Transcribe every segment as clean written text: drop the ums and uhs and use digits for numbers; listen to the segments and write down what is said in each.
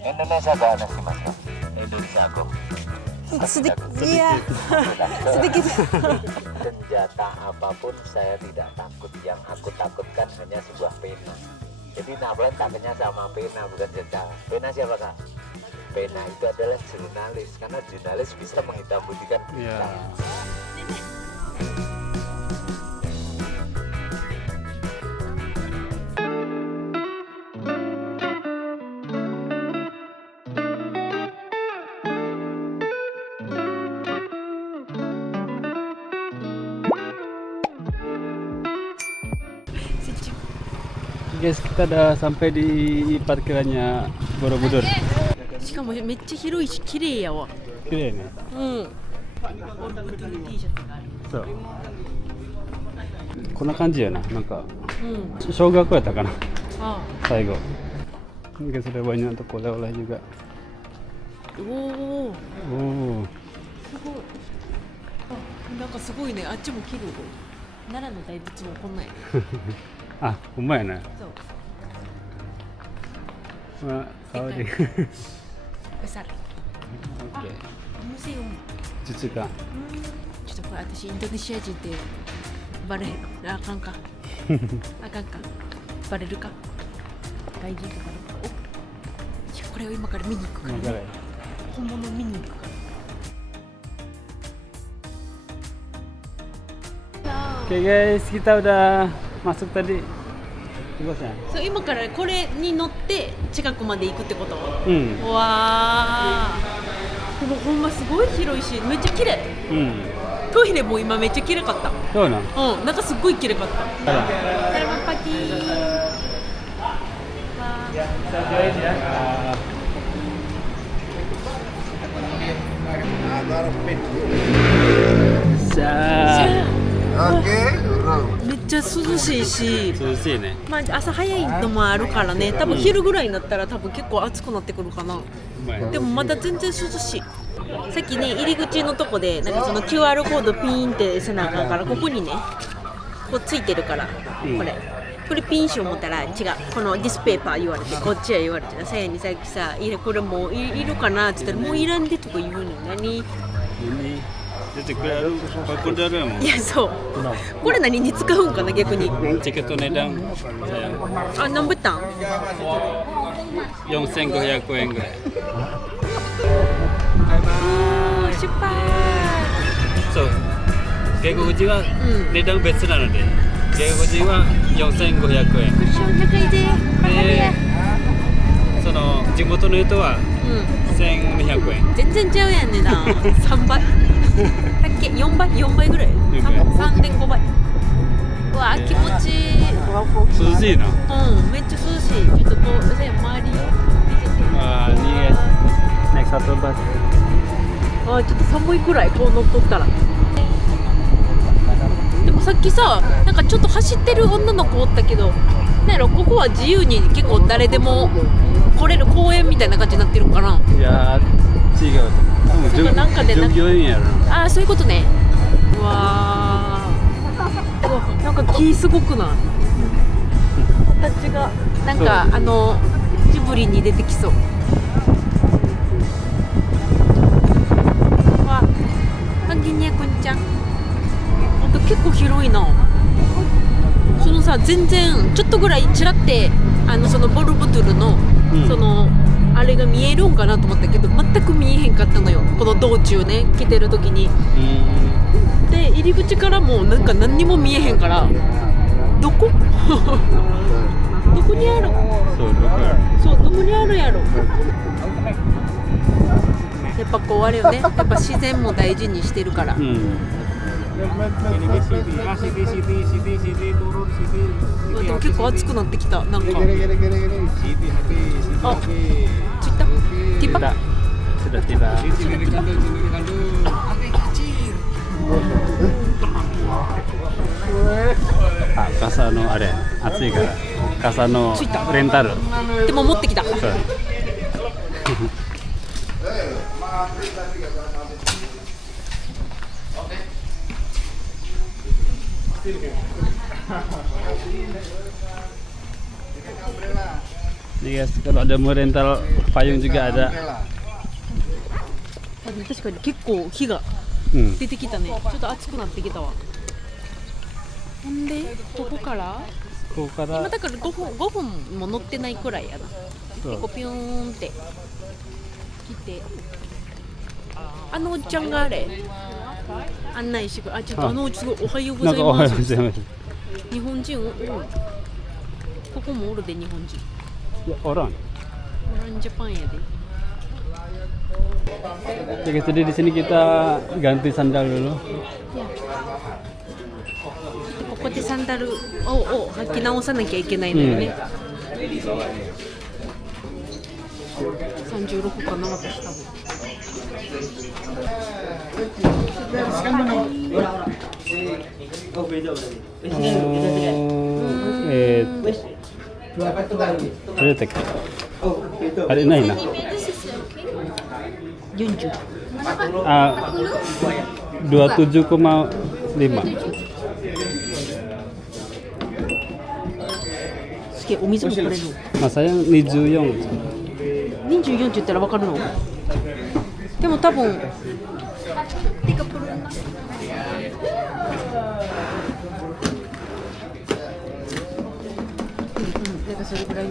Indonesia gak aneh sih mas? Indonesia aku. Iya, sedikit. Senjata apapun saya tidak takut. Yang aku takutkan hanya sebuah pena. Jadi Naplan takutnya sama pena, bukan senjata. Pena siapa kak? Pena itu adalah jurnalis, karena jurnalis bisa menghitam putihkan berita. Guys, kita udah sampai di parkirannya Borobudur. しかもめっちゃ広いし綺麗やわ。綺麗ね。ボロブドゥル T シャツがある。そう。こんな感じやな。なんか、小学校やったかな。最後。Mungkin sudah banyak untuk oleh-oleh juga. おお。おお。すごい。なんかすごいね。あっちも綺麗で。奈良の大仏もこんなんや。あ、ほんまやな。そう。まあ、かわいい。besar. Oke. Museum. Cucu kak. ちょっとこれ私インドネシア人ってバレるあかんかあかんかバレるか外人とかでおいやこれを今から見に行くからね本物見に行くから Oke guys, kita udah masuk tadi.そう今からこれに乗って近くまで行くってこと？うん。わーでもほんますごい広いしめっちゃ綺麗。うん。トイレも今めっちゃ綺麗かった。そうなん。うん、なんかすっごい綺麗かった。Salam pagi.めっちゃ涼しいし、涼しいね。まあ朝早いのもあるからね、多分昼ぐらいになったら多分結構暑くなってくるかな。でもまだ全然涼しい。さっきね入り口のとこでなんかその QR コードピーンってせなあかんからここにねこうついてるから、これピンしよう思ったら違うこのディスペーパー言われてこっちは言われてさやにさっきさこれもういるかなって言ったらもういらんでとか言うのに何出てくれるこれやもん。いやそうこれ何に使うんかな逆にチケット値段あ何ぶったん4500円ぐらい。出発そう外国人は値段別なので、外国人は4500円でその地元の人は1200円、全然ちゃうやん値段3倍だっけ4倍ぐらい 3.5 倍うわ気持ちいい涼しいな。めっちゃ涼しいちょっとこう周りnaik shuttle bus。ちょっと寒いくらいこう乗っとったらでもさっきさなんかちょっと走ってる女の子おったけどなんやろここは自由に結構誰でも来れる公園みたいな感じになってるんかな。いや違うとなんかで従業員やろ。ああそういうことね。うわなんか木すごくない形がなんかジブリに出てきそう。こんにちは。ほんと結構広いな。そのさ全然ちょっとぐらいちらってそのボルブドゥルの、そのあれが見えるんかなと思ったけど全く見えへんかったのよこの道中ね来てる時に。で入り口からもなんか何にも見えへんからどこどこにあるそうどこにあるやろ。やっぱこうあれよねやっぱ自然も大事にしてるから、でも結構暑くなってきたなんかあ着いたティパsudah tiba。あ、傘のあれ暑いから傘のレンタルでも持ってきた。そうini Jadi guys, kalau ada mau rental payung juga ada. 確かに結構火が 出てきたね。ちょっと熱くなってきたわ。ほんでここからここから今だから5分も乗ってないくらいやな。結構ピューンって来て、あのおっちゃんがあれ案内してくる。あ、ちょっとすごいおはようございます。日本人おる。ここもおるで日本人。いや、おらん。オランジャパンやで。 Oke guys, jadi di sini kita ganti sandal dulu. ここでサンダルを履き直さなきゃいけないのよね。36かな私多分。Retek. Ada naik nah. 40。27,5. すげえお水もくれるの。 Masanya 24. 24って言ったらわかるの？でも多分。なんかそれぐらい。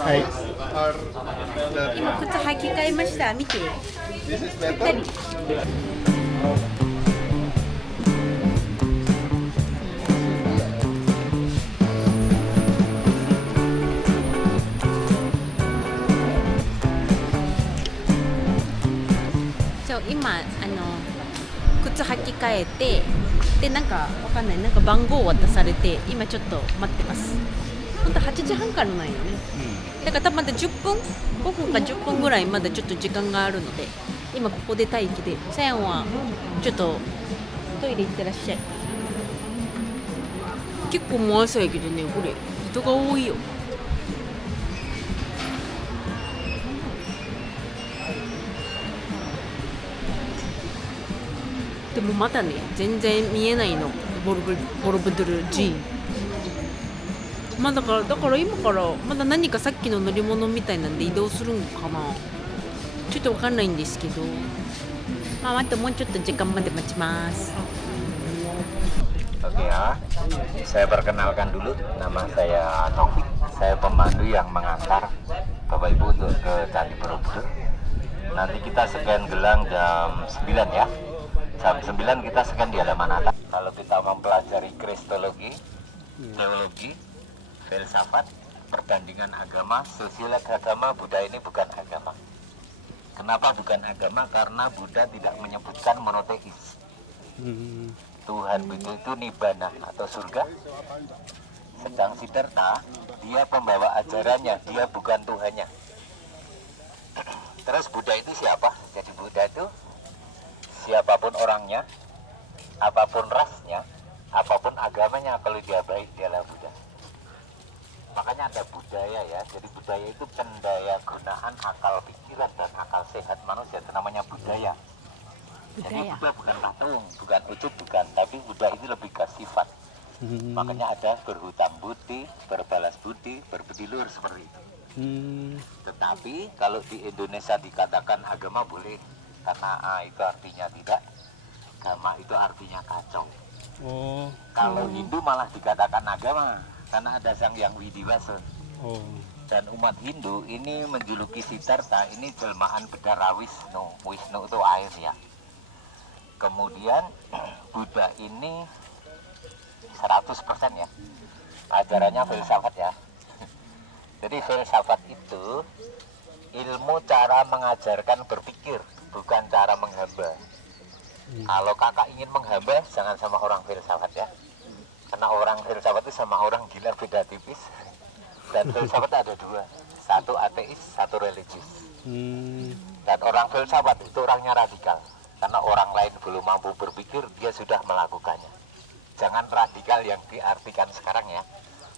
はい。今靴履き替えました。見て。ぴったり。今靴履き替えてでなんかわかんないなんか番号渡されて今ちょっと待ってます。本当8時半からなんよね。だから多分まだ10分5分か10分ぐらいまだちょっと時間があるので今ここで待機でさやんはちょっとトイレ行ってらっしゃい。結構もう朝やけどねこれ人が多いよ。でもまだね全然見えないのボルブドゥル G。 まあだから今からまだ何かさっきの乗り物みたいなんで移動するんかなちょっとわかんないんですけど、まああともうちょっと時間まで待ちます。 Oke ya, saya perkenalkan dulu, nama saya Taufik. Saya pemandu yang mengantar Bapak Ibu untuk ke Candi Borobudur. Nanti kita scan gelang jam 9 ya. Jam 9 kita scan di halaman atas. Kalau kita mempelajari kristologi, teologi, filsafat, perbandingan agama, sosial agama, Buddha ini bukan agama. Kenapa bukan agama? Karena Buddha tidak menyebutkan monoteis. Tuhan itu nibbana atau surga. Sedang Siddhartha, dia pembawa ajarannya, dia bukan Tuhannya. Terus Buddha itu siapa? Jadi Buddha itu siapapun orangnya, apapun rasnya, apapun agamanya, kalau dia baik dialah Buddha. Makanya ada budaya ya. Jadi budaya itu pendaya gunaan akal pikiran dan akal sehat manusia. Itu namanya budaya. Jadi Buddha bukan patung, bukan wujud, bukan. Tapi Buddha itu lebih ke sifat. Makanya ada berhutang budi, berbalas budi, berbudi luhur seperti itu. Tetapi kalau di Indonesia dikatakan agama boleh. Karena itu artinya tidak, agama itu artinya kacau. Kalau Hindu malah dikatakan agama, karena ada sang yang widiwasa. Dan umat Hindu ini menjuluki Siddhartha ini jelmaan Bedara Wisnu. Wisnu itu air ya. Kemudian Buddha ini 100% ya, ajarannya filsafat ya. Jadi filsafat itu ilmu cara mengajarkan berpikir, bukan cara menghamba. Kalau kakak ingin menghamba, jangan sama orang filsafat ya. Karena orang filsafat itu sama orang gila beda tipis. Dan filsafat ada dua, satu ateis, satu religius. Dan orang filsafat itu orangnya radikal. Karena orang lain belum mampu berpikir, dia sudah melakukannya. Jangan radikal yang diartikan sekarang ya.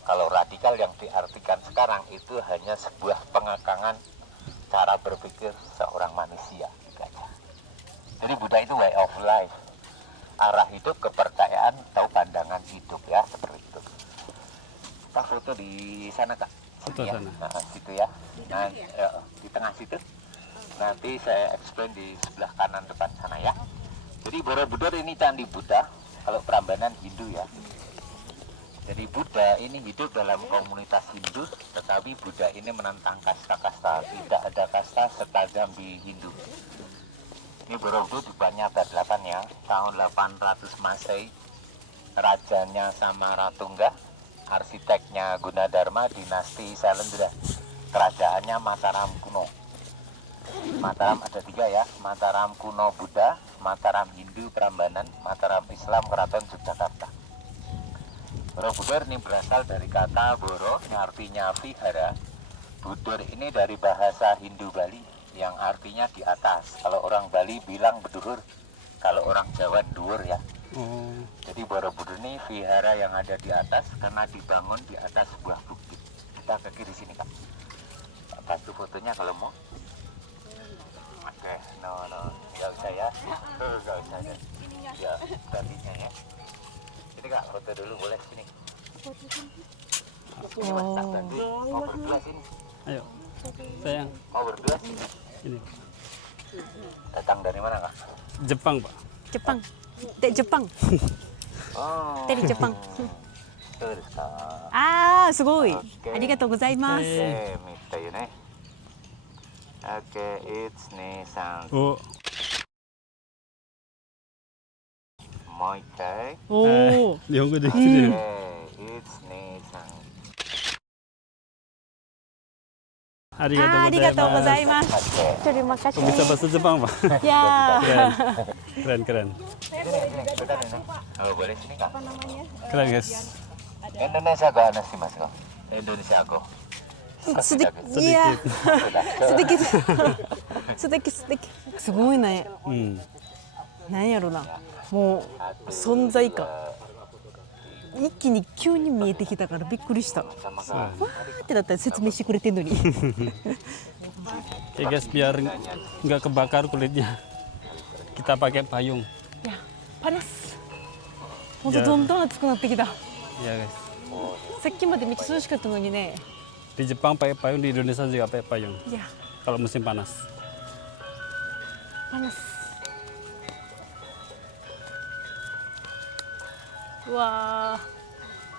Kalau radikal yang diartikan sekarang itu hanya sebuah pengekangan cara berpikir seorang manusia. Gitu aja. Jadi Buddha itu way of life, arah hidup, kepercayaan, atau pandangan hidup ya, seperti itu. Kita foto di sana Kak. Foto ya. sana. Nah, situ ya. Nah, di tengah situ. Nanti saya explain di sebelah kanan depan sana ya. Jadi Borobudur ini candi Buddha, kalau Prambanan Hindu ya. Jadi Buddha ini hidup dalam komunitas Hindu, tetapi Buddha ini menentang kasta-kasta. Tidak ada kasta setajam di Hindu. Ini Borobudur dibuatnya abad 8 ya, tahun 800 Masehi. Rajanya Samaratungga, arsiteknya Gunadarma, dinasti Sailendra. Kerajaannya Mataram kuno. Mataram ada 3 ya, Mataram kuno Buddha, Mataram Hindu Prambanan, Mataram Islam Keraton Yogyakarta. Borobudur ini berasal dari kata Boro yang artinya vihara. Budur ini dari bahasa Hindu Bali yang artinya di atas. Kalau orang Bali bilang bedurur, kalau orang Jawa duur ya. Oh, Jadi Borobudur ini vihara yang ada di atas karena dibangun di atas sebuah bukit. Kita ke kiri sini Kak. Bantu fotonya kalau mau. Oke, no, nggak usah ya. Nggak usah ya. Ya, gantinya ya. Ini Kak, foto dulu boleh sini. Ini Mas, tak bantu. Mau berdua sini. ayo. Sayang, Mau berdua sini. ini. Datang dari mana Kak? Jepang, Pak. Jepang. Jepang. Oh. Dari Jepang. Terus Kak. あー、すごい。 Oke. ありがとうございます。 Oke, minta ya nih. Oke, it's Nissan. Oh, Moikai. おお。日本語できてるよ。 Oke, it's Nissan. ありがとうございます。 Oke. Terima kasih. Kok bisa bahasa Jepang, Pak? Ya. Keren. Sini, bentar ini. Oh, boleh sini Kak. Keren, guys. Indonesia go anas sih Mas kok. Indonesia go. Sedikit. Iya. Sedikit. Sedikit. すごいね。うん。なんやろな。もう存在感。一気に急に見えてきたからびっくりした。わーってだったら説明してくれてんのに。 Oke guys, biar nggak kebakar kulitnya, kita pakai payung. Ya, panas. ほんとどんどん暑くなってきた。 Ya guys. さっきまでめっちゃ涼しかったのにね。 Di Jepang pakai payung, di Indonesia juga pakai payung. いや、 Kalau musim panas. panas。うわ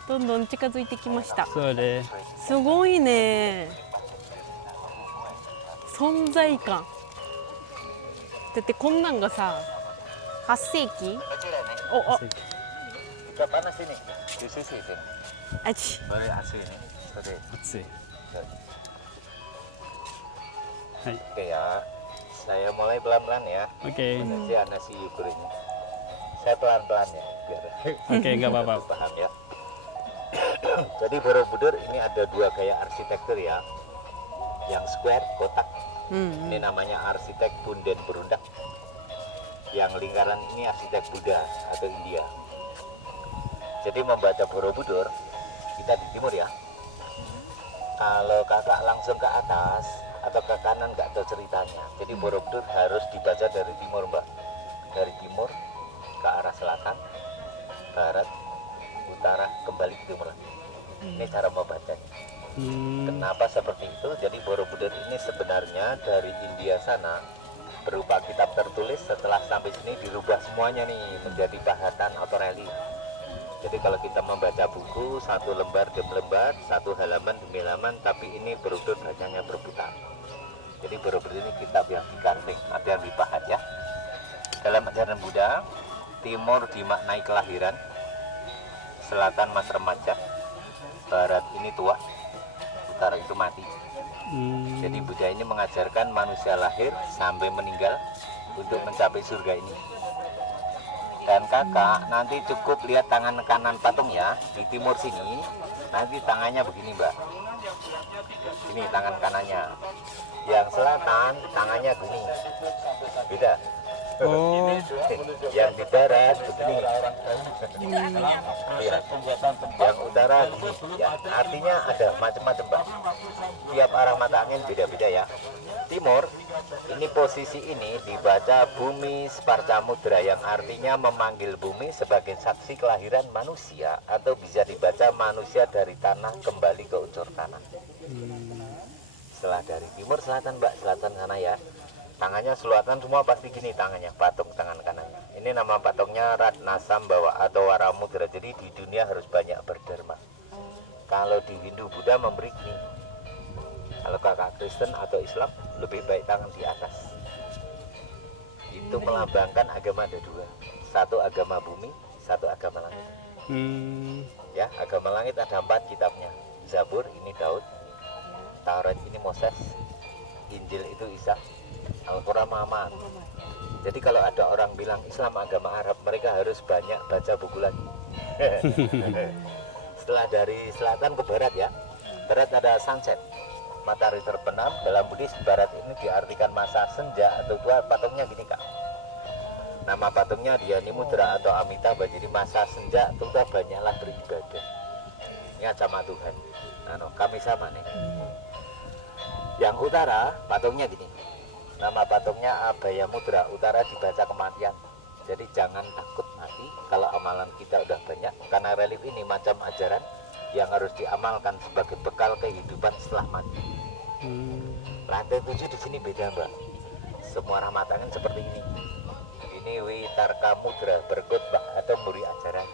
ー、どんどん近づいてきました。 So deh. すごいね。存在感。だってこんなんがさ、8世紀？ Kecil ya nih. お、あ、 Juga panas ini. Di sisi sini. あち。 Boleh AC ini. Oke. Atsi. Hai. Oke ya. Saya mulai pelan-pelan ya. Oke. Si nasi yukurnya. Saya pelan-pelan ya biar Oke, nggak apa-apa. paham ya. Jadi Borobudur ini ada 2 gaya arsitektur ya. Yang square, kotak. Ini namanya arsitek punden berundak. Yang lingkaran ini arsitek Buddha atau India. Jadi membaca Borobudur, kita di timur ya. Kalau kakak langsung ke atas atau ke kanan nggak ada ceritanya. Jadi Borobudur harus dibaca dari timur Mbak. Dari timur ke arah selatan, barat, utara, kembali ke timur lagi. Ini cara membacanya. Kenapa seperti itu? Jadi Borobudur ini sebenarnya dari India sana berupa kitab tertulis, setelah sampai sini dirubah semuanya nih menjadi bahatan atau relief. Jadi kalau kita membaca buku, 1 lembar demi lembar, 1 halaman demi halaman, tapi ini Borobudur bacanya berputar. Jadi Borobudur ini kitab yang diganting, ada yang dipahat ya. Dalam ajaran Buddha, timur dimaknai kelahiran, selatan masa remaja, barat ini tua, utara itu mati. Jadi Buddha ini mengajarkan manusia lahir sampai meninggal untuk mencapai surga ini. Dan kakak nanti cukup lihat tangan kanan patung ya, di timur sini. Nanti tangannya begini Mbak. Ini tangan kanannya. Yang selatan tangannya gini. Beda. Oh. Yang yang di barat begini. Lihat. Yang utara gini. Ya, artinya ada macam-macam Pak. Tiap arah mata angin beda-beda ya. Timur, ini posisi ini dibaca bumi Spartamudra yang artinya memanggil bumi sebagai saksi kelahiran manusia, atau bisa dibaca manusia dari tanah kembali ke unsur tanah. Setelah dari timur selatan Mbak, selatan sana ya. Tangannya selatan semua pasti gini tangannya, patung tangan kanannya. Ini nama patungnya Ratnasambawa atau Waramudra. Jadi di dunia harus banyak berdharma. Kalau di Hindu Buddha memberi gini. Kalau kakak Kristen atau Islam lebih baik tangan di atas. Itu melambangkan agama ada dua. Satu agama bumi, satu agama langit. Ya, agama langit ada 4 kitabnya. Zabur ini Daud, Taurat ini Moses, Injil itu Isa, Al-Quran Muhammad. Jadi kalau ada orang bilang Islam agama Arab, mereka harus banyak baca buku lagi. Setelah dari selatan ke barat ya, barat ada sunset, matahari terbenam. Dalam Buddhis barat ini diartikan masa senja atau tua. Patungnya gini Kak, nama patungnya Dhyani Mudra atau Amitabha. Jadi masa senja itu banyaklah beribadah. Ingat sama Tuhan. Kami sama nih. Yang utara patungnya gini, nama patungnya Abhaya Mudra. Utara dibaca kematian. Jadi jangan takut mati kalau amalan kita udah banyak, karena relief ini macam ajaran yang harus diamalkan sebagai bekal kehidupan setelah mati. Lantai 7 di sini beda Mbak. Semua rahmat angin seperti ini. Ini Witarka Mudra, berkhotbah atau muri ajaran.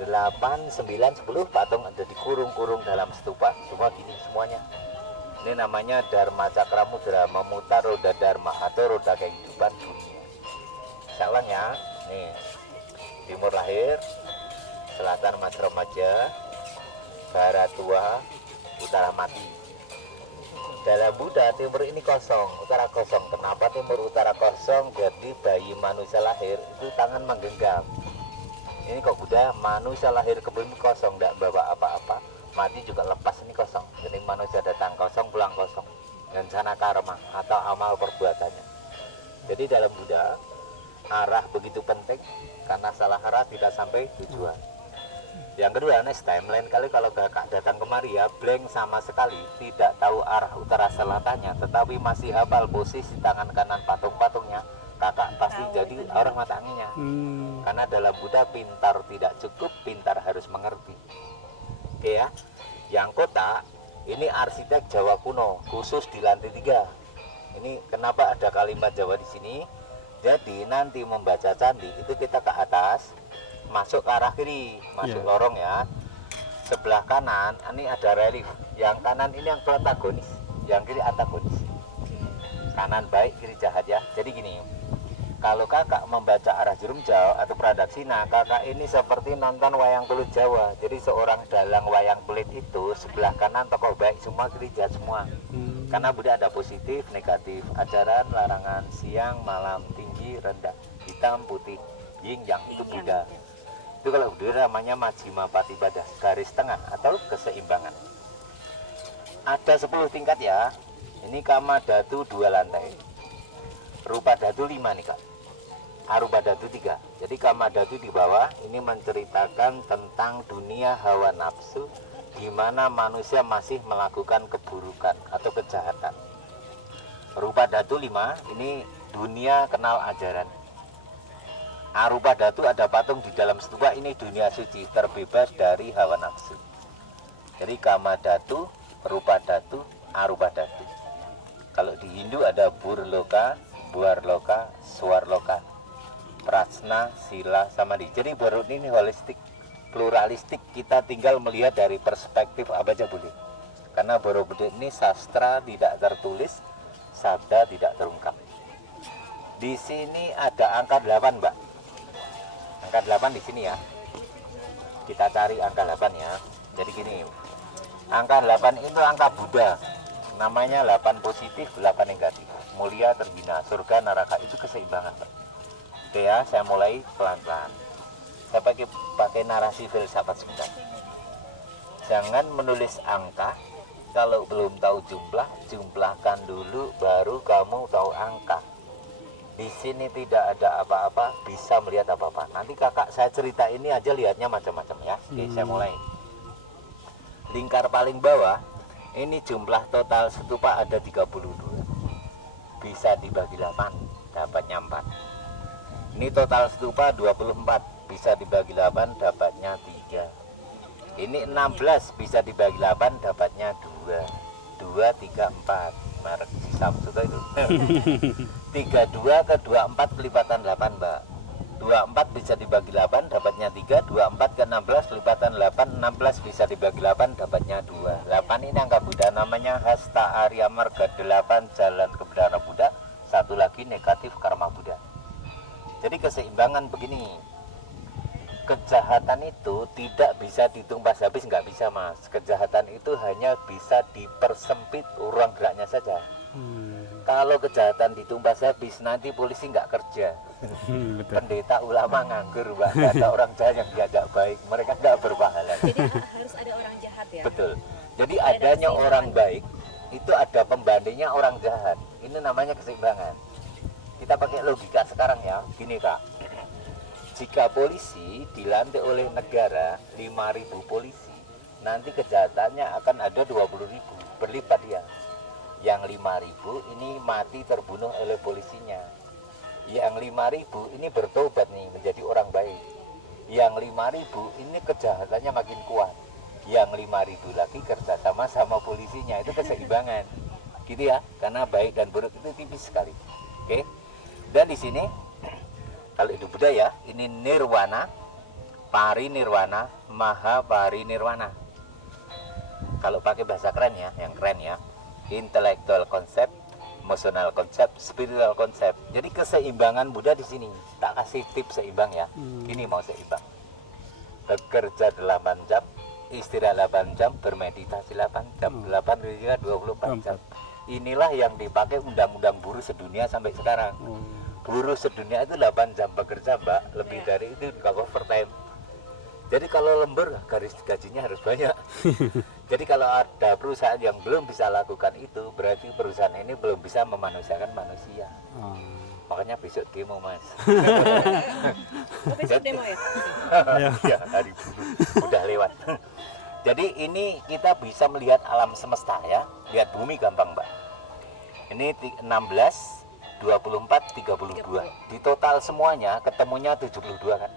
8, 9, 10 patung ada dikurung-kurung dalam stupa, semua gini semuanya. Ini namanya Dharma Cakra Mudra, memutar roda Dharma atau roda kehidupan dunia. Salang ya, nih timur lahir, selatan mas remaja, barat tua, utara mati. Dalam Buddha timur ini kosong, utara kosong. Kenapa timur utara kosong? Jadi bayi manusia lahir itu tangan menggenggam. Ini kok Buddha manusia lahir ke bumi kosong, tidak bawa apa-apa, mati juga lepas, ini kosong. Jadi manusia datang kosong, pulang kosong. Dan sana karma atau amal perbuatannya. Jadi dalam Buddha arah begitu penting, karena salah arah tidak sampai tujuan. Yang kedua, next time lain kali kalau kakak datang kemari ya, blank sama sekali, tidak tahu arah utara selatannya, tetapi masih hafal posisi tangan kanan patung-patungnya, kakak pasti jadi orang mata anginnya. Karena dalam Buddha pintar tidak cukup, pintar harus mengerti. Oke ya. Yang kota ini arsitek Jawa kuno, khusus di lantai 3. Ini kenapa ada kalimat Jawa di sini? Jadi nanti membaca candi itu kita ke atas, masuk ke arah kiri, masuk lorong ya. Sebelah kanan ini ada relief. Yang kanan ini yang protagonis, yang kiri antagonis. Kanan baik, kiri jahat ya. Jadi gini, kalau kakak membaca arah Jurum Jawa atau Pradaksina, kakak ini seperti nonton wayang kulit Jawa. Jadi seorang dalang wayang kulit itu sebelah kanan tokoh baik semua, kiri jahat semua. Karena Buddha ada positif, negatif, ajaran, larangan, siang, malam, tinggi, rendah, hitam, putih, yin, yang itu Buddha. Itu kalau Buddha namanya Majjhima Patipada, garis tengah atau keseimbangan. Ada 10 tingkat ya. Ini Kama Dhatu 2 lantai. Rupa Dhatu 5 nih Kak. Arupa Dhatu 3. Jadi Kama Dhatu di bawah ini menceritakan tentang dunia hawa nafsu, di mana manusia masih melakukan keburukan atau kejahatan. Rupa Dhatu 5 ini dunia kenal ajaran. Arupa Dhatu ada patung di dalam stupa, ini dunia suci, terbebas dari hawa nafsu. Jadi Kama Dhatu, Rupa Dhatu, Arupa Dhatu. Kalau di Hindu ada Burloka, Buarloka, Swarloka, Prasna, Sila, Samadhi. Jadi baru ini holistik, pluralistik, kita tinggal melihat dari perspektif apa aja boleh. Karena Borobudur ini sastra tidak tertulis, sabda tidak terungkap. Di sini ada angka 8 Mbak. Angka 8 di sini ya. Kita cari angka 8 ya. Jadi gini, angka 8 itu angka Buddha. Namanya 8 positif, 8 negatif. Mulia, terhina, surga, neraka, itu keseimbangan Mbak. Oke ya, saya mulai pelan-pelan. Saya pakai narasi filsafat sebentar. Jangan menulis angka kalau belum tahu jumlah, jumlahkan dulu baru kamu tahu angka. Di sini tidak ada apa-apa, bisa melihat apa-apa. Nanti kakak saya cerita ini aja lihatnya macam-macam ya. Oke, saya mulai. Lingkar paling bawah, ini jumlah total stupa ada 32. Bisa dibagi 8, dapatnya 4. Ini total stupa 24, bisa dibagi 8, dapatnya 3. Ini 16, bisa dibagi 8, dapatnya 2. 2, 3, 4. Merek si Samsuto itu. 32 ke 24 pelipatan 8, Mbak. 24 bisa dibagi 8, dapatnya 3. 24 ke 16 pelipatan 8, 16 bisa dibagi 8, dapatnya 2. 8 ini angka Buddha, namanya Hasta Arya Marga 8, jalan kebenaran Buddha. Satu lagi negatif karma Buddha. Jadi keseimbangan begini, kejahatan itu tidak bisa ditumpah habis, nggak bisa mas. Kejahatan itu hanya bisa dipersempit ruang geraknya saja. Kalau kejahatan ditumpah habis, nanti polisi nggak kerja. Pendeta ulama nganggur, mbak. Nggak ada orang jahat yang diajak baik, mereka nggak berpahala. Jadi harus ada orang jahat ya. Betul. Jadi adanya orang baik itu ada pembandingnya orang jahat. Ini namanya keseimbangan. Kita pakai logika sekarang ya, gini kak. Jika polisi dilantik oleh negara 5.000 polisi, nanti kejahatannya akan ada 20.000, berlipat dia. Yang 5.000 ini mati terbunuh oleh polisinya. Yang 5.000 ini bertobat nih menjadi orang baik. Yang 5.000 ini kejahatannya makin kuat. Yang 5.000 lagi kerjasama sama polisinya, itu keseimbangan. Gitu ya, karena baik dan buruk itu tipis sekali. Oke. Dan di sini kalau itu budaya, ini nirwana, parinirwana, maha parinirwana. Kalau pakai bahasa keren ya, yang keren ya, intellectual konsep, emotional konsep, spiritual konsep. Jadi keseimbangan Buddha di sini. Tak kasih tips seimbang ya. Ini mau seimbang. Bekerja 8 jam, istirahat 8 jam, bermeditasi 8 jam, 8 juga 24 jam. Inilah yang dipakai undang-undang buruh sedunia sampai sekarang. Buruh sedunia itu 8 jam bekerja, Mbak. Lebih dari itu kalau overtime. Jadi kalau lembur, garis gajinya harus banyak. Jadi kalau ada perusahaan yang belum bisa lakukan itu, berarti perusahaan ini belum bisa memanusiakan manusia. Makanya besok demo, Mas. Besok demo ya? Ya, hari buruh udah lewat. Jadi ini kita bisa melihat alam semesta ya. Lihat bumi gampang, Mbak. Ini 16, 24, 32. Di total semuanya ketemunya 72 kan.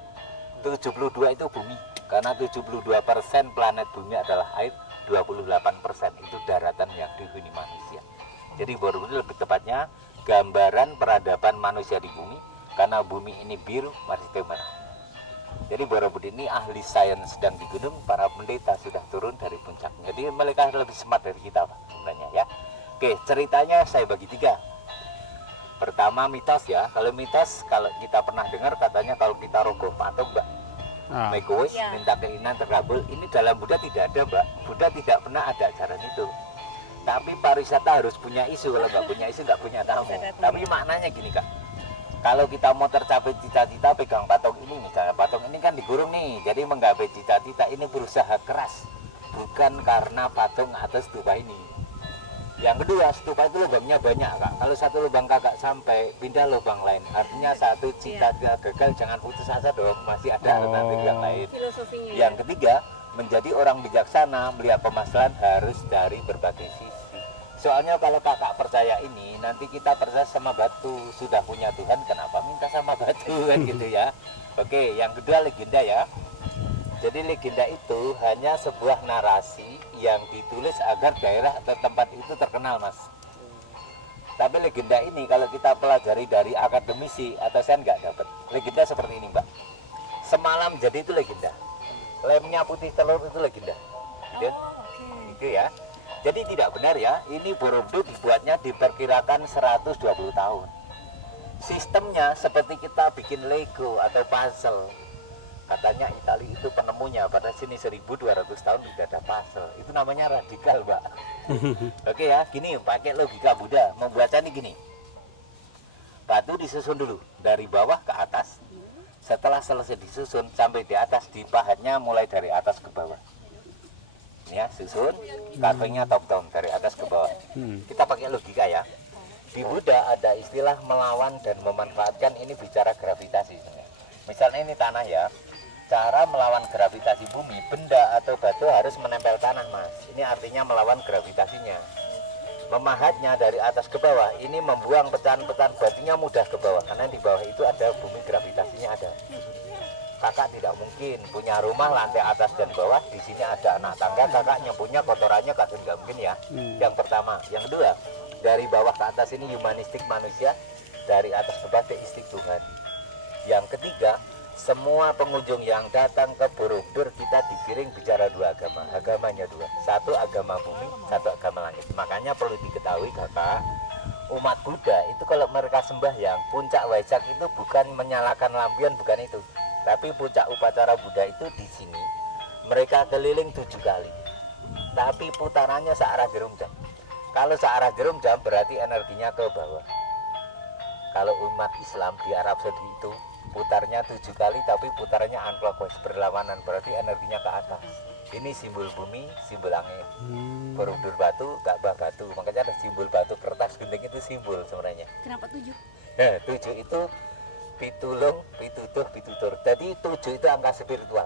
72 itu bumi. Karena 72% planet bumi adalah air, 28% itu daratan yang dihuni manusia. Jadi Borobudur lebih tepatnya gambaran peradaban manusia di bumi. Karena bumi ini biru, marsite merah. Jadi Borobudur ini ahli sains sedang di gunung, para pendeta sudah turun dari puncak. Jadi mereka lebih smart dari kita Pak, sebenarnya ya. Oke, ceritanya saya bagi 3. Pertama mitos ya. Kalau mitos, kalau kita pernah dengar katanya kalau kita rogoh patung Mbak, make wish, minta keinginan terkabul. Ini dalam Buddha tidak ada Mbak. Buddha tidak pernah ada ajaran itu. Tapi pariwisata harus punya isu. Kalau nggak punya isu nggak punya tamu. Tapi maknanya gini Kak. Kalau kita mau tercapai cita-cita pegang patung ini, misalnya patung ini kan digurung nih, jadi menggapai cita-cita ini berusaha keras, bukan karena patung atau stupa ini. Yang kedua, stupa itu lubangnya banyak Kak. Kalau satu lubang kakak sampai, pindah lubang lain. Artinya satu cita-cita gagal, jangan putus asa dong, masih ada alternatif yang lain. Filosofinya. Yang ketiga, menjadi orang bijaksana, melihat permasalahan harus dari berbagai sisi. Soalnya kalau kakak percaya ini, nanti kita percaya sama batu. Sudah punya Tuhan, kenapa minta sama batu kan gitu ya. Oke, yang kedua legenda ya. Jadi legenda itu hanya sebuah narasi yang ditulis agar daerah atau tempat itu terkenal Mas. Tapi legenda ini kalau kita pelajari dari akademisi atau saya nggak dapat. Legenda seperti ini Mbak. Semalam jadi itu legenda. Lemnya putih telur itu legenda. Itu ya. Jadi tidak benar ya, ini Borobudur dibuatnya diperkirakan 120 tahun. Sistemnya seperti kita bikin Lego atau puzzle. Katanya Italia itu penemunya, pada sini 1200 tahun tidak ada puzzle. Itu namanya radikal Mbak. Oke ya, gini pakai logika Buddha, membuatnya gini. Batu disusun dulu, dari bawah ke atas. Setelah selesai disusun, sampai di atas, dipahatnya mulai dari atas ke bawah. Ya, susun, carvingnya top down dari atas ke bawah. Kita pakai logika ya. Di Buddha ada istilah melawan dan memanfaatkan, ini bicara gravitasi. Misalnya ini tanah ya, cara melawan gravitasi bumi, benda atau batu harus menempel tanah mas. Ini artinya melawan gravitasinya. Memahatnya dari atas ke bawah, ini membuang pecahan-pecahan batunya mudah ke bawah, karena di bawah itu ada bumi, gravitasinya ada. Kakak tidak mungkin punya rumah lantai atas dan bawah, di sini ada anak tangga, kakaknya punya kotorannya, kakak nggak mungkin ya. Yang pertama. Yang kedua, dari bawah ke atas ini humanistik manusia, dari atas ke bawah teistik Tuhan. Yang ketiga, semua pengunjung yang datang ke Borobudur kita digiring bicara dua agama. Agamanya dua, satu agama bumi, satu agama langit. Makanya perlu diketahui kakak, umat Buddha itu kalau mereka sembahyang, puncak Waisak itu bukan menyalakan lampion, bukan itu. Tapi puncak upacara Buddha itu di sini mereka keliling 7 kali. Tapi putarannya searah jarum jam. Kalau searah jarum jam berarti energinya ke bawah. Kalau umat Islam di Arab Saudi itu putarnya 7 kali, tapi putarannya anti-clockwise, berlawanan, berarti energinya ke atas. Ini simbol bumi, simbol langit. Borobudur batu, Ka'bah batu. Makanya ada simbol batu kertas gending, itu simbol sebenarnya. Kenapa 7? Nah, 7 itu pitulung, pitutuh, pitutur. Jadi 7 itu angka spiritual.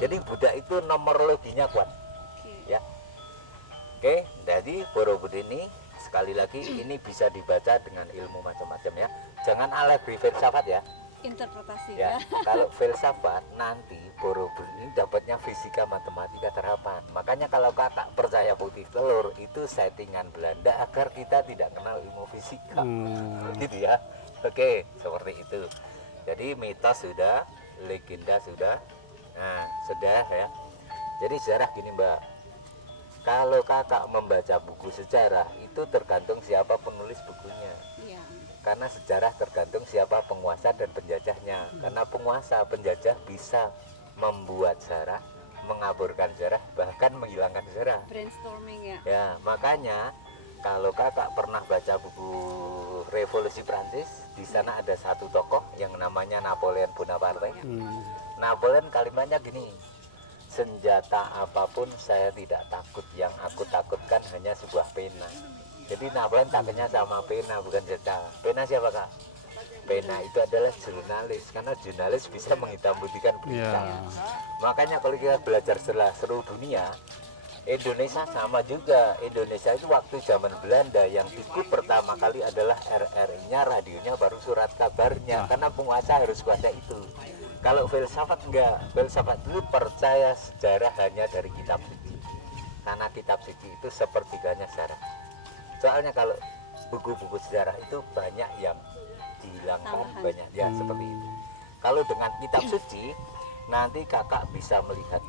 Jadi Buddha itu nomorologinya kuat. Ya. Oke, jadi Borobudur ini sekali lagi ini bisa dibaca dengan ilmu macam-macam ya. Jangan alegri filsafat ya. Interpretasi Ya, kalau filsafat nanti Borobudur ini dapatnya fisika, matematika, terapan. Makanya kalau kakak percaya putih telur itu settingan Belanda agar kita tidak kenal ilmu fisika. Gitu ya. Oke, seperti itu. Jadi mitos sudah, legenda sudah. Nah, sudah ya. Jadi sejarah gini Mbak. Kalau kakak membaca buku sejarah itu tergantung siapa penulis bukunya. Iya. Karena sejarah tergantung siapa penguasa dan penjajahnya. Karena penguasa, penjajah bisa membuat sejarah, mengaburkan sejarah, bahkan menghilangkan sejarah. Brainstorming ya. Ya, makanya kalau kakak pernah baca buku Revolusi Prancis, di sana ada satu tokoh yang namanya Napoleon Bonaparte. Napoleon kalimatnya gini, senjata apapun saya tidak takut, yang aku takutkan hanya sebuah pena. Jadi Napoleon takutnya sama pena, bukan senjata. Pena siapa kak? Pena itu adalah jurnalis, karena jurnalis bisa menghitam putihkan berita. Makanya kalau kita belajar seluruh dunia, Indonesia sama juga. Indonesia itu waktu zaman Belanda yang ikut pertama kali adalah RRI-nya, radionya, baru surat kabarnya. Karena penguasa harus kuasa itu. Kalau filsafat enggak, filsafat itu percaya sejarah hanya dari kitab suci. Karena kitab suci itu sepertiganya sejarah. Soalnya kalau buku-buku sejarah itu banyak yang dihilangkan, banyak ya seperti itu. Kalau dengan kitab suci, nanti kakak bisa melihat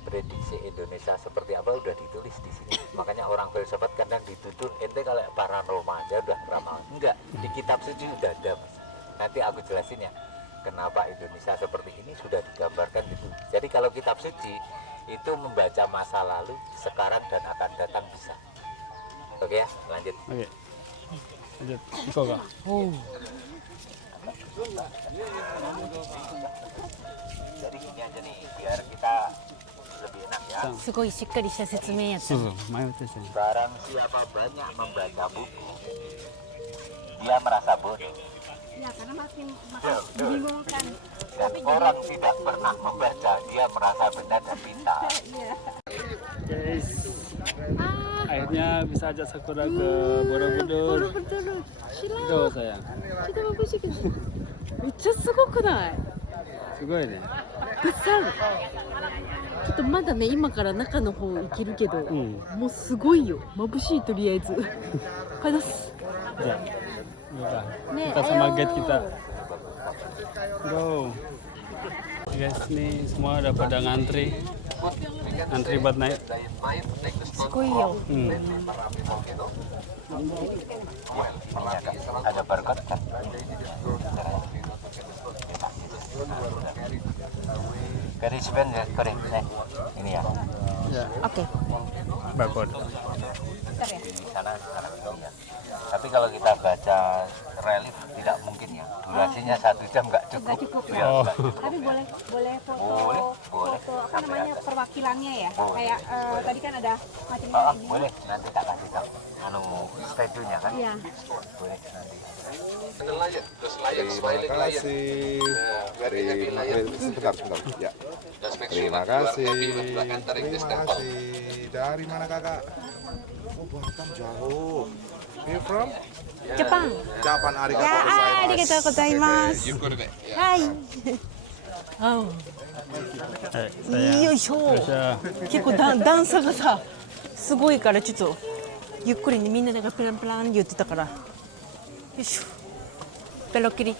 prediksi Indonesia seperti apa udah ditulis di sini. Makanya orang filsafat kadang dituduh ente kalau paranormal aja udah ramal. Enggak, di kitab suci udah ada Mas. Nanti aku jelasin ya kenapa Indonesia seperti ini sudah digambarkan gitu. Jadi kalau kitab suci itu membaca masa lalu, sekarang dan akan datang bisa. Oke ya, lanjut. Oke. Lanjut. Iko kak. Jadi gini aja nih biar kita lebih enak ya. すごいしっかりした説明やったそうそう、迷ってたね。 Barang siapa banyak membaca buku, dia merasa bodoh. Ya, karena makin dibingungkan. Dan orang tidak pernah membaca, dia merasa benar dan pintar. Guys, akhirnya bisa ajak Sakura ke Borobudur. Tuh sayang. めっちゃすごくない？ すごいね。 ちょっとまだね今から中の方行けるけど、もうすごいよ。眩しいとりあえず。panas. Ya. Kita sama guide kita. Go. Guys, nih semua udah pada ngantri. Ngantri buat naik. すごいよ。 Ada barcode kan? Garis pen ya, korek. Ini ya. Ya. Oke. Barcode. Di sana sekarang ini ya. Tapi kalau kita baca relief tidak mungkin ya. Durasinya 1 jam nggak cukup. Nggak cukup Ya, Oh. nggak cukup. Tapi boleh foto, Boleh. foto apa namanya perwakilannya ya. Boleh, Kayak boleh. tadi kan ada macamnya ini. Boleh, nanti tak kasih tahu. venue-nya kan? Iya. Boleh nanti. Terima kasih. Sebentar. Ya. Terima kasih. Terima kasih. Dari mana kakak? Oh, Batam jauh. You from? Jepang. Japan. Arigatou Ya, gozaimasu. arigatou gozaimasu. Hai. Oh. よいしょ。結構段差がさ、すごいからちょっとゆっくりにみんながプランプラン言ってたから。よいしょ。ペロキリ。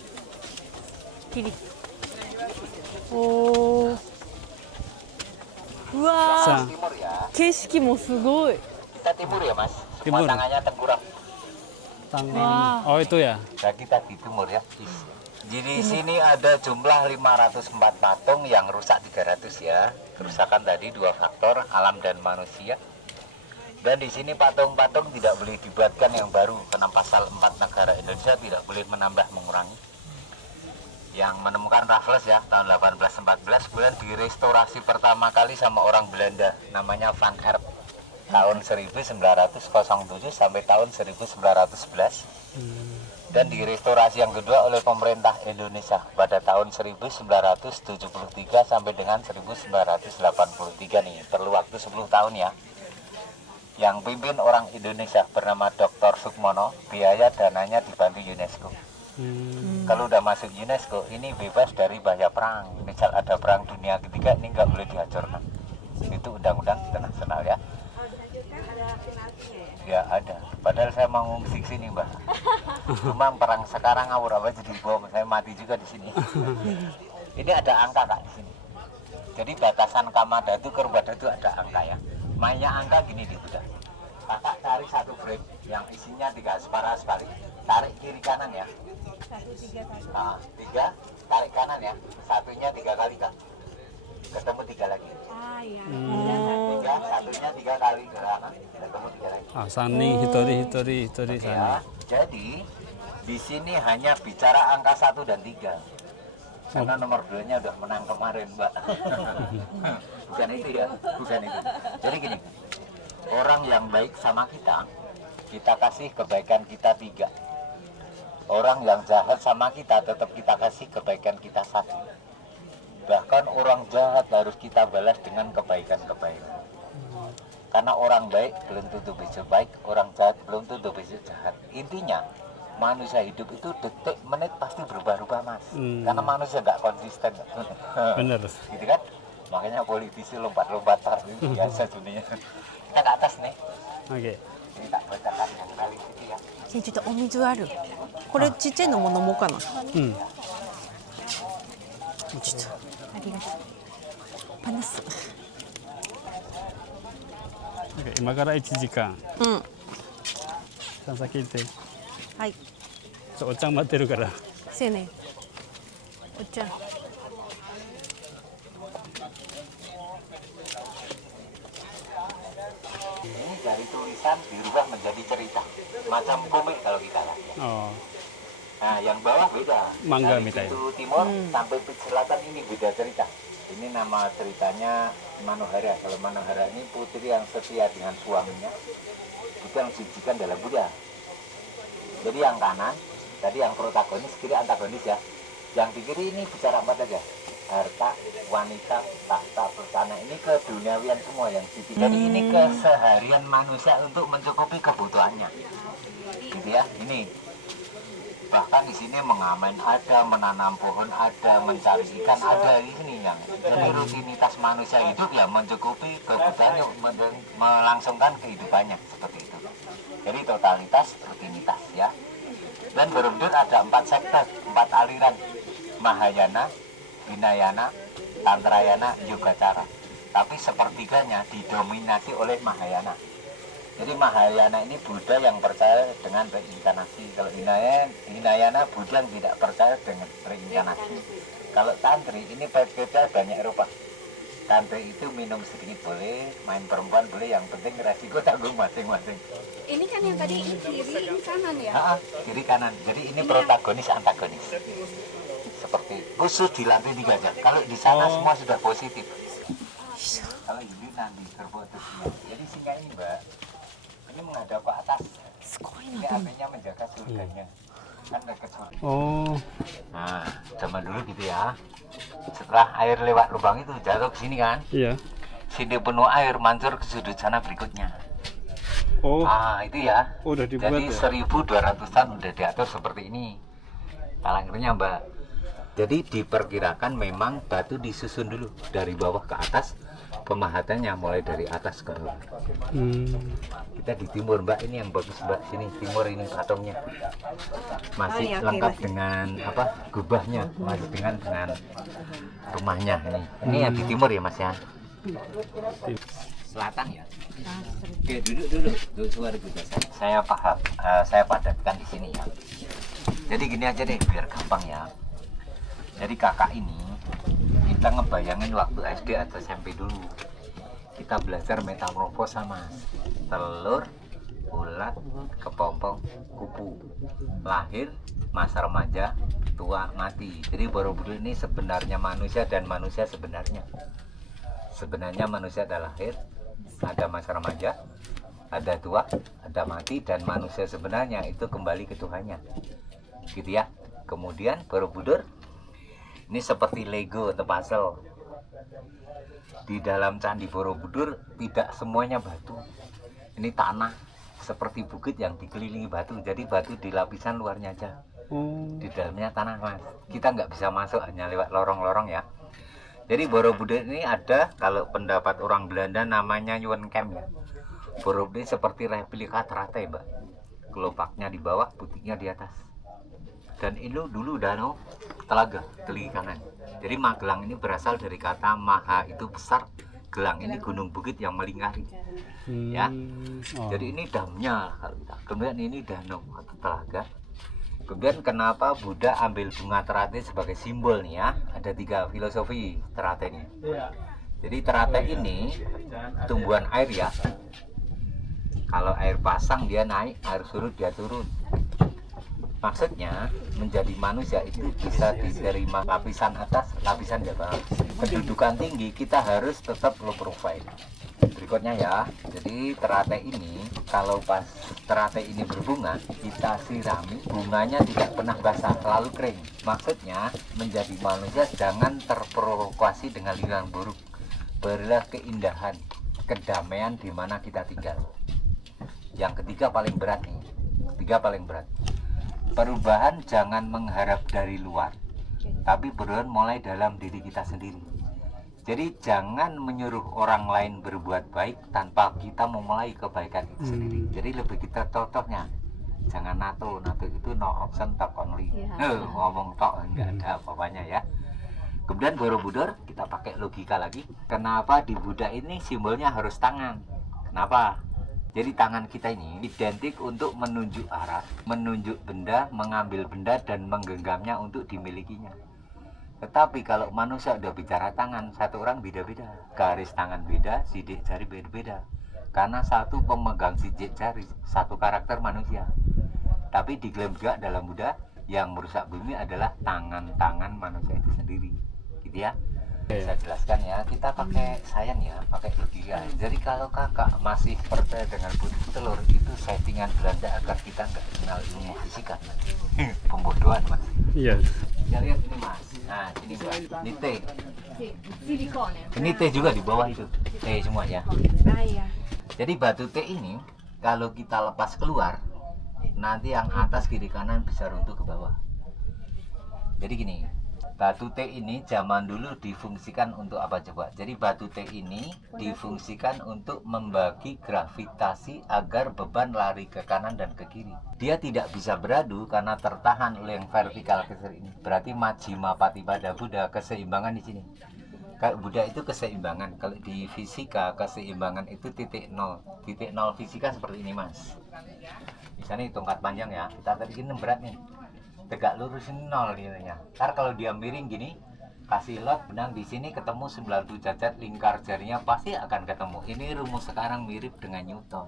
キリ。おー。うわー。 Timur ya. 景色もすごい。 Kita timur ya mas. Timur. Semua tangannya tengkurap. Tangan. Oh itu ya. Nah kita di timur ya. Jadi sini ada jumlah 504 patung yang rusak 300 ya. Kerusakan tadi 2 faktor, alam dan manusia. Dan di sini patung-patung tidak boleh dibuatkan yang baru karena pasal 4 negara Indonesia tidak boleh menambah mengurangi. Yang menemukan Raffles ya tahun 1814 kemudian direstorasi pertama kali sama orang Belanda namanya Van Erp tahun 1907 sampai tahun 1911. Dan direstorasi yang kedua oleh pemerintah Indonesia pada tahun 1973 sampai dengan 1983 nih, perlu waktu 10 tahun ya. Yang pimpin orang Indonesia bernama Dr. Sukmono, biaya dananya dibantu UNESCO. Kalau udah masuk UNESCO, ini bebas dari bahaya perang. Misal ada perang dunia ketiga, ini nggak boleh dihancurkan. Itu undang-undang internasional ya. Ya ada. Padahal saya mau ngungsi sini mbak. Cuma perang sekarang ngawur apa jadi bom. Saya mati juga di sini. Ini ada angka kak di sini. Jadi batasan Kamada itu ke Rubada itu ada angka ya. Mainnya angka gini di udah. Kakak cari satu frame yang isinya 3 separas kali. Tarik kiri kanan ya. 3 tarik kanan ya. Satunya 3 kali kak. Ketemu 3 lagi. Ah iya. 3 satunya 3 kali ke kanan. Ketemu 3 lagi. Ah, Sani, hitori, Ya, Sani. jadi di sini hanya bicara angka 1 dan 3. Karena nomor 2-nya udah menang kemarin, Mbak. Bukan itu ya, bukan itu. Jadi gini, orang yang baik sama kita, kita kasih kebaikan kita 3. Orang yang jahat sama kita, tetap kita kasih kebaikan kita 1. Bahkan orang jahat harus kita balas dengan kebaikan-kebaikan. Karena orang baik belum tentu besok baik, orang jahat belum tentu besok jahat. Intinya manusia hidup itu detik menit pasti berubah-ubah mas. Karena manusia nggak konsisten. Bener. Gitu kan? Makanya politisi lompat-lompatan itu biasa dunia. Kita ke atas nih. Oke. Ini tak bacakan yang kali itu ya. ちょっとお水ある。これちっちゃいのも飲もうかな。ちょっ Hmm. とありがとう。パナス。 Oke, 今から1時間。うん。さん先行って。はい。お茶待ってるから。せやね。お茶。 Ini dari tulisan dirubah menjadi cerita. Macam komik kalau kita lihat. Oh. Nah, yang bawah beda. Mangga Dari mitai. pintu timur sampai pintu selatan ini beda cerita. Ini nama ceritanya Manohara. Kalau Manohara ini putri yang setia dengan suaminya. Itu yang dijikan dalam Buddha. Jadi yang kanan, tadi yang protagonis, kiri antagonis ya. Yang di kiri ini bicara apa saja? Harta, wanita, tahta, pertana. Ini keduniawian semua yang di Jadi ini keseharian manusia untuk mencukupi kebutuhannya. Gitu ya, ini. Bahkan di sini mengamen ada, menanam pohon ada, mencari ikan ada, ini yang jadi rutinitas manusia hidup ya mencukupi kebutuhannya, melangsungkan kehidupannya seperti itu. Jadi totalitas rutinitas ya. Dan Borobudur ada 4 sektor, 4 aliran: Mahayana, Hinayana, Tantrayana, Yogacara. Tapi sepertiganya didominasi oleh Mahayana. Jadi Mahayana ini Buddha yang percaya dengan reinkarnasi. Kalau Hinayana Buddha yang tidak percaya dengan reinkarnasi. Kalau Tantri ini percaya banyak Eropa. Tantri itu minum sedikit boleh, main perempuan boleh, yang penting resiko tanggung masing-masing. Ini kan yang tadi kiri, ini kanan ya? Kiri kanan. Jadi ini protagonis antagonis. Seperti khusus di lantai 3 aja. Kalau di sana semua sudah positif. Kalau ini nanti terputusnya. Jadi singa ini mbak, ini menghadap ke atas. Ini artinya menjaga surganya. Kan dekat surga. Oh. Nah, zaman dulu gitu ya. Setelah air lewat lubang itu jatuh ke sini kan. Iya. Sini penuh air mancur ke sudut sana berikutnya. Oh. Ah, itu ya. Udah dibuat Jadi ya. 1200-an udah diatur seperti ini. Palangernya, Mbak. Jadi diperkirakan memang batu disusun dulu dari bawah ke atas. Pemahatannya mulai dari atas ke bawah. Kita di timur, Mbak. Ini yang bagus, Mbak. Sini timur ini patungnya. Masih lengkap dengan apa? Gubahnya, masih dengan rumahnya ini. Ini yang di timur ya, Mas ya. Selatan ya. Oke, duduk suara kita. Saya paham. Saya padatkan di sini ya. Jadi gini aja deh, biar gampang ya. Jadi kakak ini kita ngebayangin waktu SD atau SMP dulu. Kita belajar metamorfosa, Mas. Telur, ulat, kepompong, kupu. Lahir, masa remaja, tua, mati. Jadi Borobudur ini sebenarnya manusia dan manusia sebenarnya. Sebenarnya manusia ada lahir, ada masa remaja, ada tua, ada mati, dan manusia sebenarnya itu kembali ke Tuhannya. Gitu ya. Kemudian Borobudur ini seperti Lego atau puzzle. Di dalam Candi Borobudur tidak semuanya batu. Ini tanah seperti bukit yang dikelilingi batu. Jadi batu di lapisan luarnya aja. Di dalamnya tanah, Mas. Kita nggak bisa masuk, hanya lewat lorong-lorong ya. Jadi Borobudur ini ada, kalau pendapat orang Belanda namanya Yuan Camp ya. Borobudur ini seperti replika teratai, Mbak. Kelopaknya di bawah, butiknya di atas. Dan ini dulu danau telaga, telinga kanan. Jadi Magelang ini berasal dari kata maha itu besar, gelang ini gunung bukit yang melingkari. Ya. Jadi ini damnya. Kemudian ini danau atau telaga. Kemudian kenapa Buddha ambil bunga teratai sebagai simbol nih ya? Ada 3 filosofi teratai ini. Jadi teratai ini tumbuhan air ya. Kalau air pasang dia naik, air surut dia turun. Maksudnya menjadi manusia itu bisa diterima lapisan atas, lapisan di bawah. Kedudukan tinggi kita harus tetap low profile. Berikutnya ya, jadi teratai ini kalau pas teratai ini berbunga, kita sirami, bunganya tidak pernah basah, selalu kering. Maksudnya menjadi manusia jangan terprovokasi dengan lingkungan buruk. Berilah keindahan, kedamaian di mana kita tinggal. Yang ketiga paling berat nih, perubahan jangan mengharap dari luar, tapi perubahan mulai dalam diri kita sendiri. Jadi jangan menyuruh orang lain berbuat baik tanpa kita memulai kebaikan itu sendiri. Jadi lebih kita cocoknya, jangan nato itu no option talk only. Ngomong tok enggak ada apa-apanya ya. Kemudian Borobudur kita pakai logika lagi. Kenapa di Buddha ini simbolnya harus tangan? Kenapa? Jadi tangan kita ini identik untuk menunjuk arah, menunjuk benda, mengambil benda, dan menggenggamnya untuk dimilikinya. Tetapi kalau manusia udah bicara tangan, satu orang beda-beda. Garis tangan beda, sidik jari beda-beda. Karena satu pemegang sidik jari, satu karakter manusia. Tapi diklaim juga dalam Buddha, yang merusak bumi adalah tangan-tangan manusia itu sendiri. Gitu ya. Saya jelaskan ya, kita pakai sayang ya, pakai logika. Jadi kalau kakak masih percaya dengan putih telur, itu settingan Belanda agar kita nggak kenal ilmu fisika. Pembodohan, Mas. Iya. Ya lihat ini, Mas. Nah, ini Mbak, ini teh. Ini teh juga di bawah itu, teh semua ya. Jadi batu teh ini kalau kita lepas keluar, nanti yang atas kiri kanan bisa runtuh ke bawah. Jadi gini. Batu T ini zaman dulu difungsikan untuk apa coba? Jadi batu T ini difungsikan untuk membagi gravitasi agar beban lari ke kanan dan ke kiri. Dia tidak bisa beradu karena tertahan oleh yang vertikal ke sini. Berarti Majjhima Patipada Buddha, keseimbangan di sini. Kalau Buddha itu keseimbangan. Kalau di fisika keseimbangan itu titik nol. Titik nol fisika seperti ini, Mas. Misalnya tongkat panjang ya. Kita tadi ini berat nih. Tegak lurus ini nol nilainya. Ntar kalau dia miring gini, kasih lot benang di sini ketemu 90 derajat, lingkar jarinya pasti akan ketemu. Ini rumus sekarang mirip dengan Newton.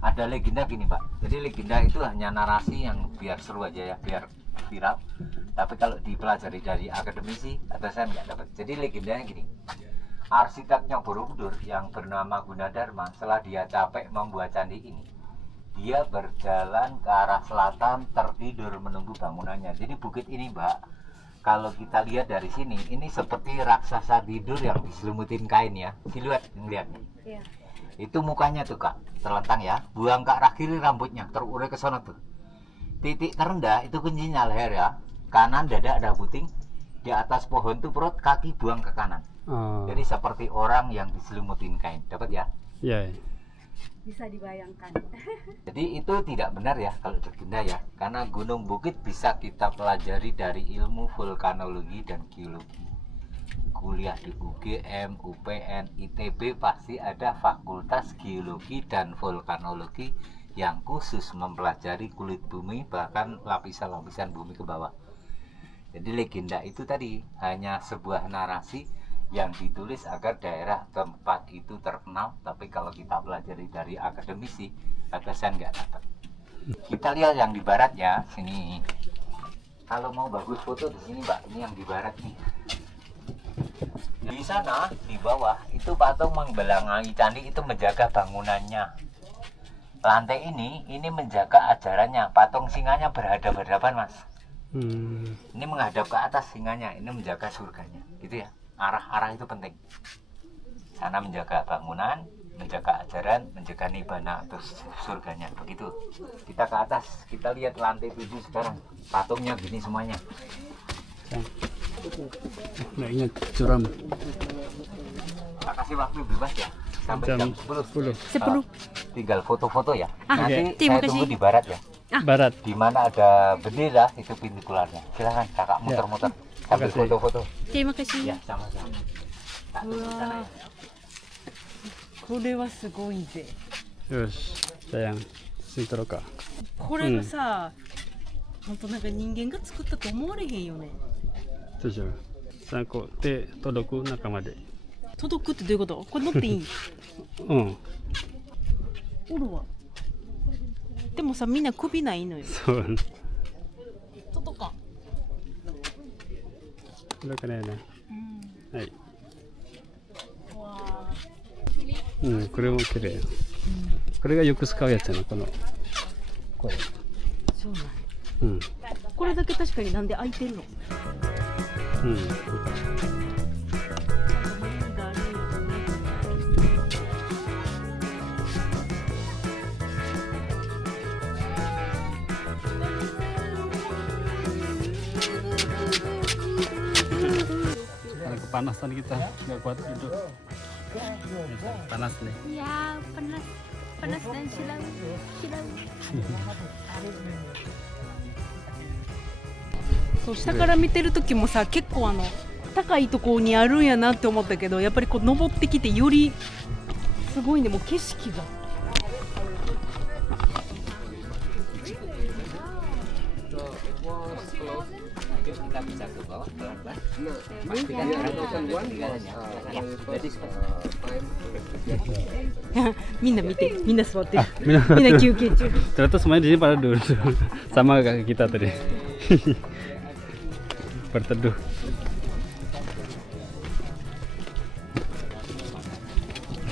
Ada legenda gini, Pak. Jadi legenda itu hanya narasi yang biar seru aja ya, biar viral. Tapi kalau dipelajari dari akademisi, atau saya nggak dapat. Jadi legendanya gini. Arsiteknya Borobudur yang bernama Gunadarma, setelah dia capek membuat candi ini, dia berjalan ke arah selatan tertidur menunggu bangunannya. Jadi bukit ini Mbak, kalau kita lihat dari sini, ini seperti raksasa tidur yang diselimutin kain ya. Siluet, lihat. Iya. Itu mukanya tuh Kak, terlentang ya. Buang ke arah kiri rambutnya, terurai ke sana tuh. Titik terendah itu kuncinya leher ya. Kanan dada ada puting. Di atas pohon tuh perut, kaki buang ke kanan. Oh. Jadi seperti orang yang diselimutin kain. Dapat ya? Iya. Bisa dibayangkan. Jadi itu tidak benar ya kalau legenda ya. Karena gunung bukit bisa kita pelajari dari ilmu vulkanologi dan geologi. Kuliah di UGM, UPN, ITB pasti ada fakultas geologi dan vulkanologi yang khusus mempelajari kulit bumi, bahkan lapisan-lapisan bumi ke bawah. Jadi legenda itu tadi hanya sebuah narasi yang ditulis agar daerah tempat itu terkenal, tapi kalau kita pelajari dari akademisi, batasan nggak dapat. Kita lihat yang di barat ya, sini. Kalau mau bagus foto di sini Mbak, ini yang di barat nih. Di sana, di bawah, itu patung mengbelangai candi itu menjaga bangunannya. Lantai ini menjaga ajarannya. Patung singanya berhadapan-hadapan Mas. Ini menghadap ke atas singanya, ini menjaga surganya, gitu ya. Arah-arah itu penting. Sana menjaga bangunan, menjaga ajaran, menjaga nibbana atau surganya. Begitu. Kita ke atas, kita lihat lantai 7 sekarang. Patungnya gini semuanya. Nggak ingat curam. Kita kasih waktu bebas ya. Sampai jam 10. 10. Tinggal foto-foto ya. Ah, Nanti terima saya kasih. tunggu di barat ya. Barat. Di mana ada bendera itu pintu keluarnya. Silakan kakak muter-muter sambil kasih. foto-foto. Terima kasih. Ya, sama-sama. Tak tunggu di sana ya. これはすごいぜ。よし、sayang, sini撮ろうか。これがさ、本当なんか人間が作ったと思われへんよね。でしょ。さあこう手届く中まで。届くってどういうこと？これ乗っていい？うん。おるわ。でもさ、みんな首ないのよ。そう。届かん。届かないね。はい。わうん、これも綺麗。これがよく使うやつやな、この。これ。ー、そうなんや。うん。これだけ確かになんで開いてるの？うん。Karena kepanasan kita nggak kuat hidup. Panas nih. Ya, panas. Panas dan silau. Silau. そう下から見てる時もさ、結構高いところにあるんやなって思ったけど、やっぱりこう登ってきてよりすごいね、もう景色が。 Kita bisa ke bawah pelan-pelan. Pastikan ketinggalannya. Jadi みんな見て、みんな座ってる。 Minum みんな dulu. 休憩中。 Ternyata semuanya di sini pada duduk sama kayak kita tadi. Berteduh.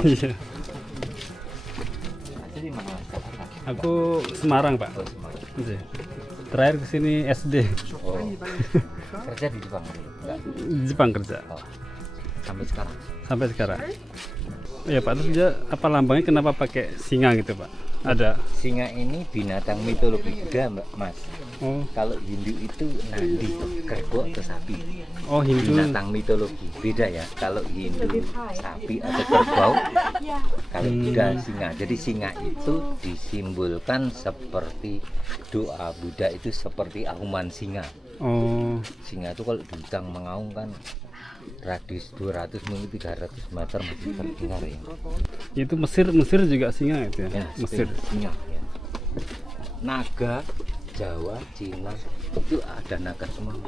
Iya. Jadi mana? Aku Semarang, Pak. Iya. Terakhir kesini SD. Oh, kerja di Jepang. Enggak. Di Jepang kerja Oh, sampai sekarang. sampai sekarang. Ya Pak, terus dia apa lambangnya kenapa pakai singa gitu Pak? Ada. Singa ini binatang mitologi juga, Mbak Mas. Oh, Kalau Hindu itu nandi, kerbau atau sapi. oh Hindu. Binatang mitologi beda ya. Kalau Hindu sapi atau kerbau, kalau Buddha singa. Jadi singa itu disimbolkan seperti doa Buddha itu seperti auman singa. Oh, Singa itu kalau di hutan mengaum kan radius 200 mungkin 300 meter masih terdengar ya. itu Mesir juga singa itu ya? Ya, Mesir. singa. Ya. Naga, Jawa, Cina itu ada naga semua.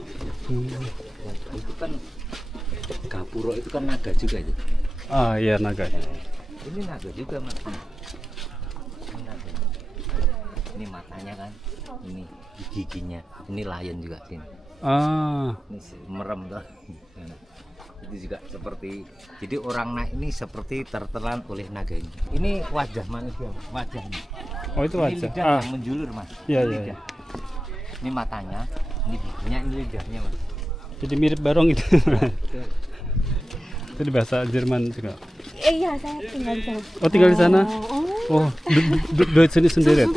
Itu kan Gapuro itu kan naga juga itu. Ah iya naga. Ini naga juga Mas. Ini naga. Ini matanya kan, ini giginya, ini lion juga sini. Ah, Ini merem tuh. Itu juga seperti, jadi orang naik ini seperti tertelan oleh naga ini. Ini wajah manusia, wajahnya. Oh itu Ini wajah. lidah Ah, yang menjulur mas. iya iya. Lidah. Ini matanya, ini bibinya, ini lidahnya mas. Jadi mirip barong itu. Itu di bahasa Jerman juga. Iya, saya tinggal di sana. Oh tinggal di sana? Oh, di sini sendiri ya?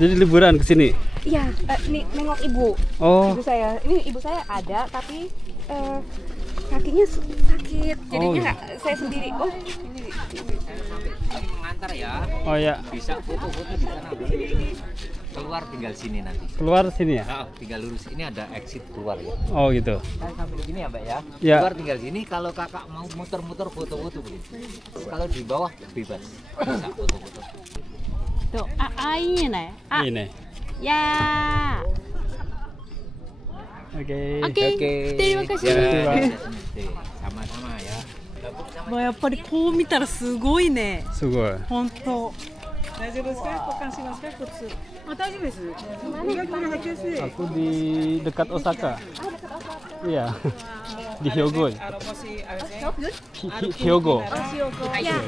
Jadi liburan ke sini? Iya, ini nengok ibu. Oh, Ibu saya. Ini ibu saya ada tapi kakinya sakit. Jadinya saya sendiri. Oh, ini. Mengantar ya, oh ya. bisa foto-foto di sana. Keluar tinggal sini nanti. Keluar sini ya? Nah, tinggal lurus. Ini ada exit keluar ya. Oh gitu. Kan sampai sini ya mbak ya. Ya. Keluar tinggal sini. Kalau kakak mau muter-muter foto-foto boleh. Kalau di bawah bebas. Bisa foto-foto. Tuh, ini nih. Ini. Ya. Oke. Oke. Terima kasih. Ya. Sama-sama ya. やっぱりこう見たらすごいね。 Sugoi. 本当。大丈夫ですか？交換しますか？靴。あ、大丈夫です。意外と履きやすい。 Aku di dekat Osaka. Iya. Di Hyogo. Hyogo. や。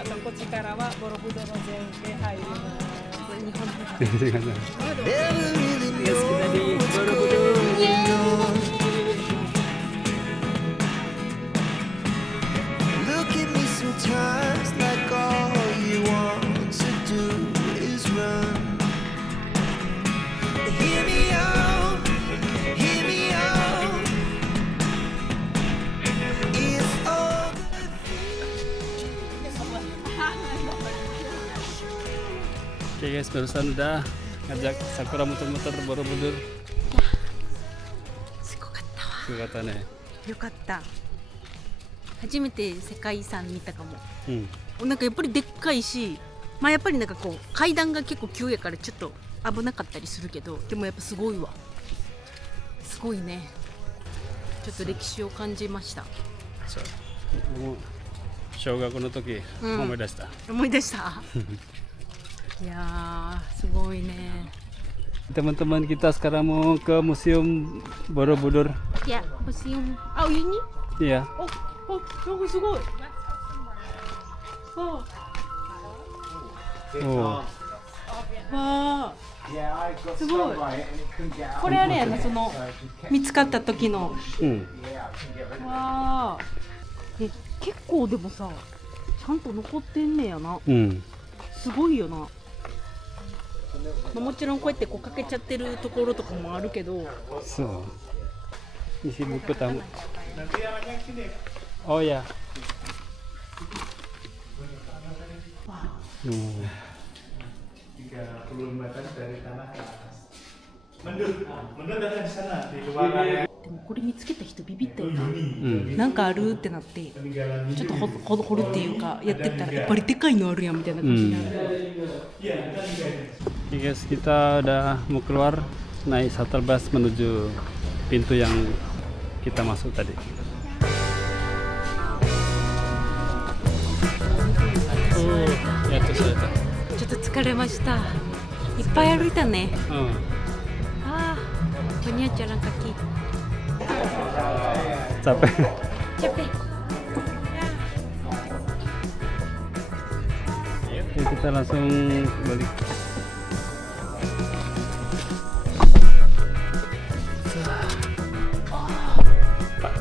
あとこっちからはボロブドの全景入ります。 Look at me sometimes like all you want to do is run. Hear me out, hear me out. It's all Oke guys, barusan udah ngajak Sakura muter-muter Borobudur. すごかったわ。 Kelihatannya. よかった。初めて世界遺産見たかも。 Hmm. なんかやっぱりでっかいし、まあやっぱりなんかこう階段が結構急やからちょっと危なかったりするけど、でもやっぱすごいわ。すごいね。ちょっと歴史を感じました。 So, Shogaku no toki, omoidashita. 思い出した。いやー、すごいね。 Teman-teman kita sekarang mau ke Museum Borobudur. いや、museum。あ、上に？ Iya. お、なんかすごい。あ、 Oh. わー、すごい。これあれやな、その見つかった時の。 Hmm. わー。結構でもさ、ちゃんと残ってんねやな。 Hmm. すごいよな。まあもちろんこうやってこうかけちゃってるところとかもあるけど。 So. Isi buku tamu. Oh ya. Oh. 30 meter dari tanah ke atas. Mendung datang di sana di luar. でもこれ見つけた人ビビったよな。 Hmm. なんかあるってなってちょっと掘るっていうかやってったらやっぱりでかいのあるやんみたいな感じになる。 Oke guys, kita udah mau keluar naik shuttle bus menuju pintu yang kita masuk tadi. Ya itu sudah. ちょっと疲れました。いっぱい歩いたね。 Oh. ああ、banyak jalan kaki. Capek. Capek. Oke, kita langsung balik. Pak,